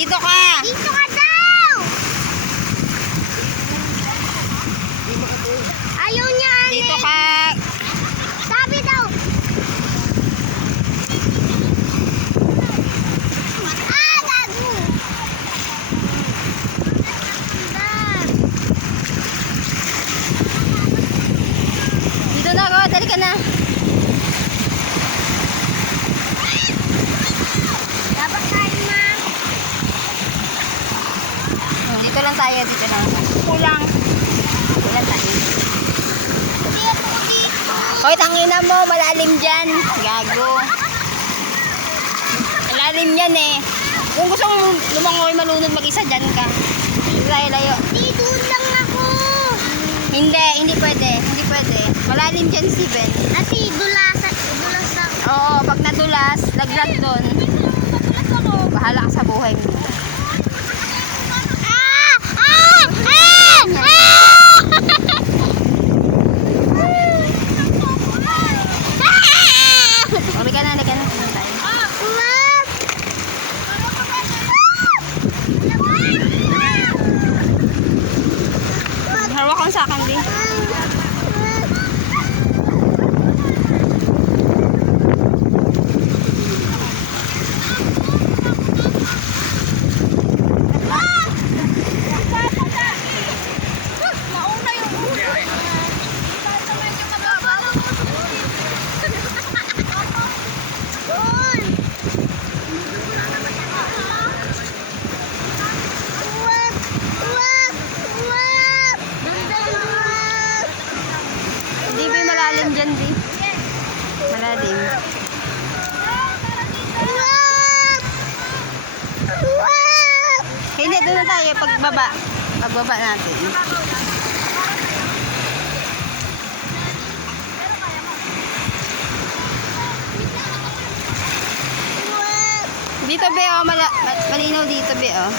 Dito ka. Dito ka daw! Ayaw niya, ane. Dito ka. Sabi daw. Ah, gago. Dito na ako. Dali ka na. Dapat tayo na. Dito lang tayo. Dito lang. Kulang. Kulang tayo. Hindi ako dito. Hoy, tangina mo. Malalim dyan. Gago. Malalim yan eh. Kung gusto mong lumangoy malunod mag-isa, dyan ka. Layo-layo. Dito lang ako. Hindi pwede. Hindi pwede. Malalim dyan, Steven. Ati, dulas ako. Oo, pag nadulas, laglag doon. Bahala ka sa buhay mo. Ah! Ah! Ah! Halika na, halika na. Tayo. Hawak ko sa akin, din. Hindi ba malalim dyan, di? Malalim. Hindi, doon na tayo. Pagbaba. Pagbaba natin. Dito, be, oh. Malinaw dito, be, oh.